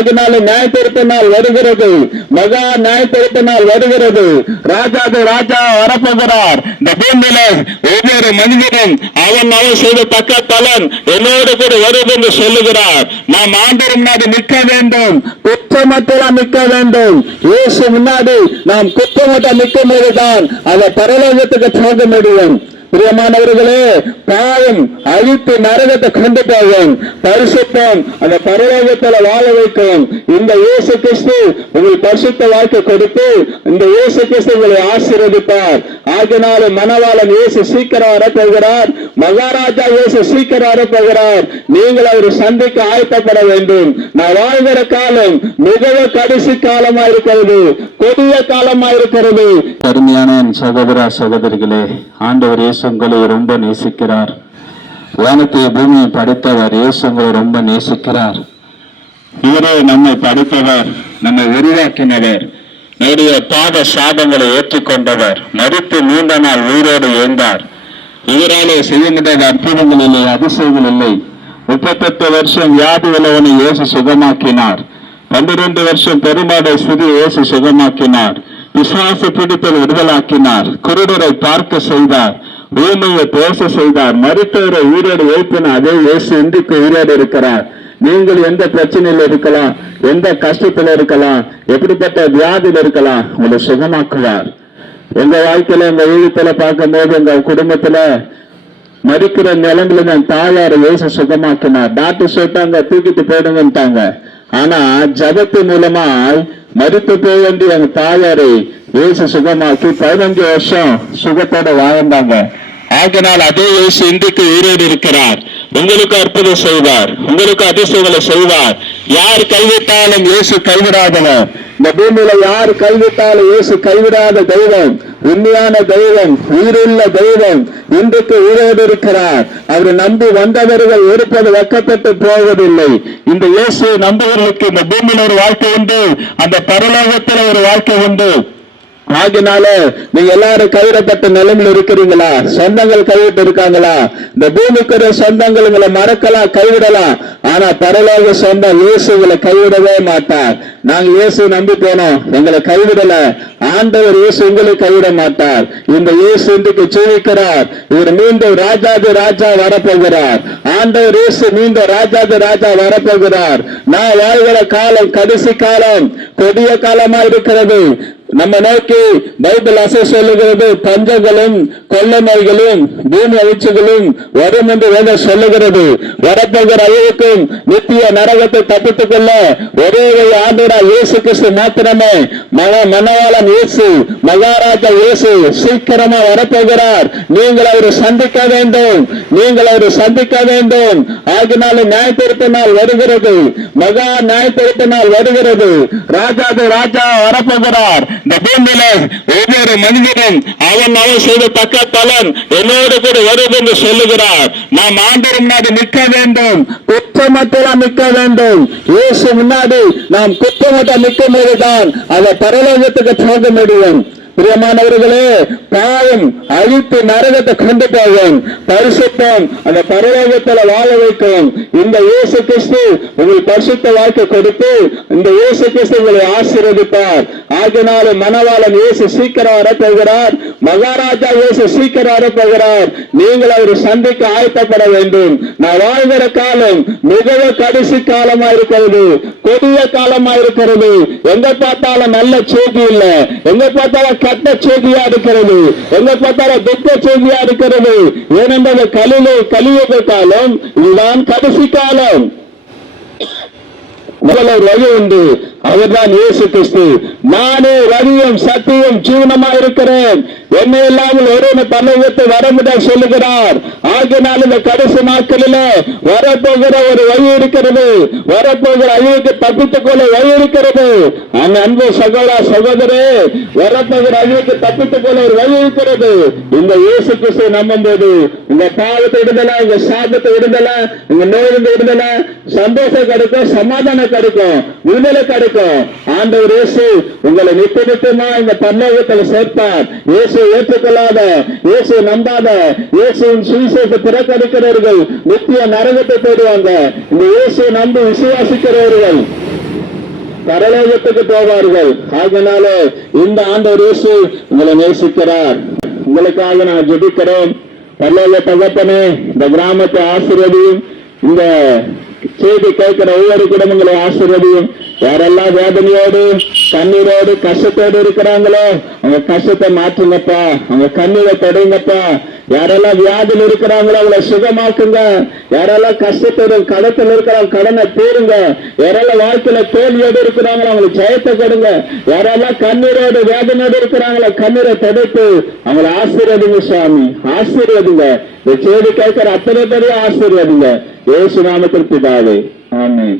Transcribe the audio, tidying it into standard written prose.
ஆகினால நியாயத்தீர்ப்பு நாள் வருகிறது, மகா நியாயத்தீர்ப்பு நாள் வருகிறது. ராஜாது ராஜா வரப்போகிறார். இந்த பூமியில ஒவ்வொரு மனிதனும் அவன் செய்த தக்க பலன் என்னோடு கூட வருது என்று சொல்லுகிறார். நாம் ஆண்டவர் முன்னாடி நிற்க வேண்டும், குற்றமற்ற நிற்க வேண்டும். இயேசு முன்னாடி நாம் குற்றமற்ற நிற்கும் போதுதான் அதை பரலோகத்துக்கு போக முடியும். பிரியமானவர்களே, பாவம் அழித்து நரகத்தை கொண்டு போகும், பரிசுத்தம் அந்த பரலோகத்தில் வாழ வைக்கும். இந்த இயேசு கிறிஸ்து உங்கள் பரிசுத்த வாழ்க்கை கொடுத்து இந்த இயேசு கிறிஸ்து உங்களை ஆசீர்வதிப்பார். ஆகினால மணவாளன் இயேசு சீக்கிரம் வரப்போகிறார், மகாராஜா இயேசு சீக்கிரம் வரப்போகிறார். நீங்கள் அவரை சந்திக்க ஆயத்தப்பட வேண்டும். நான் வாழ்கிற காலம் மிகவும் கடைசி காலமா இருக்கிறது, கொடிய காலமா இருக்கிறது. அருமையான சகோதர சகோதரிகளே, ஆண்டவர் இயேசு உங்களை ரொம்ப நேசிக்கிறார். வானத்தை பூமியை படைத்தவர் இயேசு உங்களை ரொம்ப நேசிக்கிறார். இவரே நம்மை படைத்தவர், நம்மை உருவாக்கினவர், நம்முடைய பாத சாபங்களை ஏற்றுக்கொண்டவர், மரித்து 3 நாள் உயிரோடு எழுந்தார். இவராலே செய்ய முடியாத அற்புதங்கள் இல்லை, அதிசயங்கள் இல்லை. 38 வருஷம் வியாதி உள்ளவனை இயேசு சுகமாக்கினார். 12 வருஷம் பெருமாடை சுதி இயேசு சுகமாக்கினார். விசுவாச பிடித்தல் விடுதலாக்கினார். குருடரை பார்க்க செய்தார், ஊமையை பேச செய்தார். மரித்தவரை உயிரோடு எழுப்பின அதே இயேசு இன்றைக்கு உயிரோடு இருக்கிறார். நீங்கள் எந்த பிரச்சனையில இருக்கலாம், எந்த கஷ்டத்துல இருக்கலாம், எப்படிப்பட்ட வியாதியில இருக்கலாம், உங்களை சுகமாக்குவார். எங்க வாழ்க்கையில எங்க வீட்டுல பார்க்கும் போது எங்க குடும்பத்துல மறிக்கிற நிலங்களை என் தாயார் இயேசு சுகமாக்கினார். டாக்டர் சொல்லிட்டாங்க தூக்கிட்டு போயிடுங்கட்டாங்க. ஆனா ஜபத்து மூலமா மறித்து போக வேண்டிய எங்க தாயாரை இயேசு சுகமாக்கி 15 வருஷம் சுகத்தோட வாழ்ந்தாங்க. ஆகினால் அதே இயேசு இன்றைக்கு உயிரோடு இருக்கிறார். உங்களுக்கு அற்புதம் செய்வார், உங்களுக்கு அதிசயங்களை செய்வார். யார் கைவிட்டாலும் இயேசு கைவிடாதவர். இந்த பூமியில யார் கைவிட்டாலும் இயேசு கைவிடாத தெய்வம், உண்மையான தெய்வம், உயிருள்ள தெய்வம் இன்றைக்கு உயிரோடு இருக்கிறார். அவரை நம்பி வந்தவர்கள் இருப்பது வெக்கப்பட்டு போவதில்லை. இந்த இயேசு நம்புவர்களுக்கு இந்த பூமியில ஒரு வாழ்க்கை உண்டு, அந்த பரலோகத்தில் ஒரு வாழ்க்கை உண்டு. ஆகினால நீங்க எல்லாரும் கைவிடப்பட்ட நிலைமையில் இருக்கிறீங்களா? சொந்தங்கள் கைவிட்டு இருக்காங்களா? இந்த பூமிக்குரிய சொந்தங்கள் உங்களை மறக்கலாம், கைவிடலாம். ஆனா பரலோக சொந்தம் இயேசுகளை கைவிடவே மாட்டார். நாங்க இயேசு நம்பி போனோம், எங்களை கைவிடல. ஆண்டவர் இயேசு உங்களை கைவிட மாட்டார். இந்த இயேசு இன்றைக்கு ஜீவிக்கிறார். இவர் மீண்டும் ராஜாதி ராஜா வரப்போகிறார். ஆண்டவர் இயேசு மீண்டும் ராஜாதி ராஜா வரப்போகிறார். நான் வாழ்கிற காலம் கடைசி காலம், கொடிய காலமா இருக்கிறது. நம்ம நோக்கி பைபிள் சொல்லுகிறது, பஞ்சங்களும் கொள்ள நோய்களும் பூமி அழிச்சுகளும் வரும் என்று வேதம் சொல்லுகிறது. வரப்போகிற அழிவுக்கும் நித்திய நரகத்தை தப்பித்துக் கொள்ள ஒரே ஆண்டவரா இயேசு கிறிஸ்து மாத்திரமே. மணவாளன் இயேசு, மகாராஜா இயேசு சீக்கிரமா வரப்போகிறார். நீங்கள் அவரை சந்திக்க வேண்டும், நீங்கள் அவரை சந்திக்க வேண்டும். ஆகினால நியாயத்தீர்ப்பு நாள் வருகிறது, மகா நியாயத்தீர்ப்பு நாள் வருகிறது. ராஜாது ராஜா வரப்போகிறார். இந்த பூமியில ஒவ்வொரு மனிதனும் அவன் செய்த தக்க பலன் என்னோடு கூட வருது என்று சொல்லுகிறார். நாம் ஆண்டவர் முன்னாடி நிற்க வேண்டும், குற்றமற்ற நிற்க வேண்டும். இயேசு முன்னாடி நாம் குற்றமற்ற நிற்கும் போதுதான் அதை பரலோகத்துக்கு போக முடியும். பிரியமானவர்களே, பாவம் அழித்து நரகத்தை கொண்டு போகும், பரிசுத்தம் அந்த பரலோகத்தில் வாழ வைக்கும். இந்த இயேசு கிறிஸ்து உங்கள் பரிசுத்த வாழ்க்கை கொடுத்து இந்த இயேசு கிறிஸ்து உங்களை ஆசீர்வதிப்பார். ஆகினால மணவாளன் இயேசு சீக்கிரம் வரப்போகிறார், மகாராஜா இயேசு சீக்கிரம் வரப்போகிறார். நீங்கள் அவரை சந்திக்க ஆயத்தப்பட வேண்டும். நான் வாழ்கிற காலம் மிகவும் கடைசி காலமா இருக்கிறது, கொடிய காலமா இருக்கிறது. எங்க பார்த்தாலும் நல்ல செய்தி இல்லை, எங்க பார்த்தாலும் கட்ட செய்தியா இருக்கிறது, எங்க பார்த்தாலும் துக்க செய்தியா இருக்கிறது. ஏனென்றால் கலியுக காலம், இதுதான் கடைசி காலம். முதல்ல ஒரு வழி உண்டு, அவர்தான் இயேசு கிறிஸ்து. நானே வழியும் சத்தியம் ஜீவனமா இருக்கிறேன், என்னை இல்லாமல் ஒருவனை பரலோகத்தை வர முடியாது சொல்லுகிறார். ஆகினால் இந்த கடைசி நாட்களில வரப்போகிற ஒரு வழி இருக்கிறது, வரப்போகிற அழிவுக்கு தப்பித்துக் கொள்ள வழி இருக்கிறது. அந்த அன்பு சகோதர சகோதரே, வரப்போகிற அழிவுக்கு தப்பித்துக் கொள்ள ஒரு வழி இருக்கிறது. இந்த இயேசு கிறிஸ்து நம்பும் போது இந்த பாவத்தை விடுதலை, இந்த சாபத்தை விடுதலை, இந்த நோயிலிருந்து விடுதலை, சந்தோஷம் கிடைக்கும், சமாதானம் கிடைக்கும், விடுதலை கிடைக்கும். ஆண்டவர் இயேசு உங்களை நித்தியமா இந்த பரலோகத்தில் சேர்ப்பார். இயேசு ஏற்றுக்கொள்ளாத, இயேசு நம்பாத, இயேசுவின் சுவிசேஷத்தை புறக்கணிக்கிறவர்கள் நித்திய நரகத்தை தேடுவாங்க. இந்த இயேசு நம்பி விசுவாசிக்கிறவர்கள் பரலோகத்துக்கு போவார்கள். அதனால இந்த ஆண்டவர் இயேசு உங்களை நேசிக்கிறார். உங்களுக்காக நான் ஜெபிக்கிறேன். பரலோக தகப்பனே, இந்த கிராமத்தை ஆசீர்வதியும். இந்த செய்தி கேட்கிற ஒவ்வொரு குடும்பங்களை ஆசீர்வதியும். யாரெல்லாம் வேதனையோடு கண்ணீரோடு கஷ்டத்தோடு இருக்கிறாங்களோ அவங்க கஷ்டத்தை மாற்றுங்கப்பா, அவங்க கண்ணீரை தடுங்கப்பா. யாரெல்லாம் வியாதியில் இருக்கிறாங்களோ அவங்களை சுகமாக்குங்க. யாரெல்லாம் கஷ்டத்தோடு கடத்தில் இருக்கிறாங்க கடனை தீருங்க. யாரெல்லாம் வாழ்க்கையில தோல்வியோடு இருக்கிறாங்களோ அவங்களுக்கு ஜெயத்தை கொடுங்க. யாரெல்லாம் கண்ணீரோடு வேதனையோடு இருக்கிறாங்களோ கண்ணீரை தடுத்து அவங்களை ஆசீர்வதிங்க சுவாமி, ஆசீர்வதிங்க. இந்த செய்தி கேட்கிற அத்தனை பேரையும் ஆசீர்வதிங்க. இயேசு நாமத்தில் பிதாவே, ஆமென்.